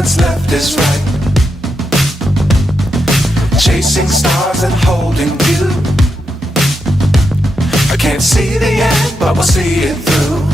what's left is right. Chasing stars and holding you. I can't see the end, but we'll see it through.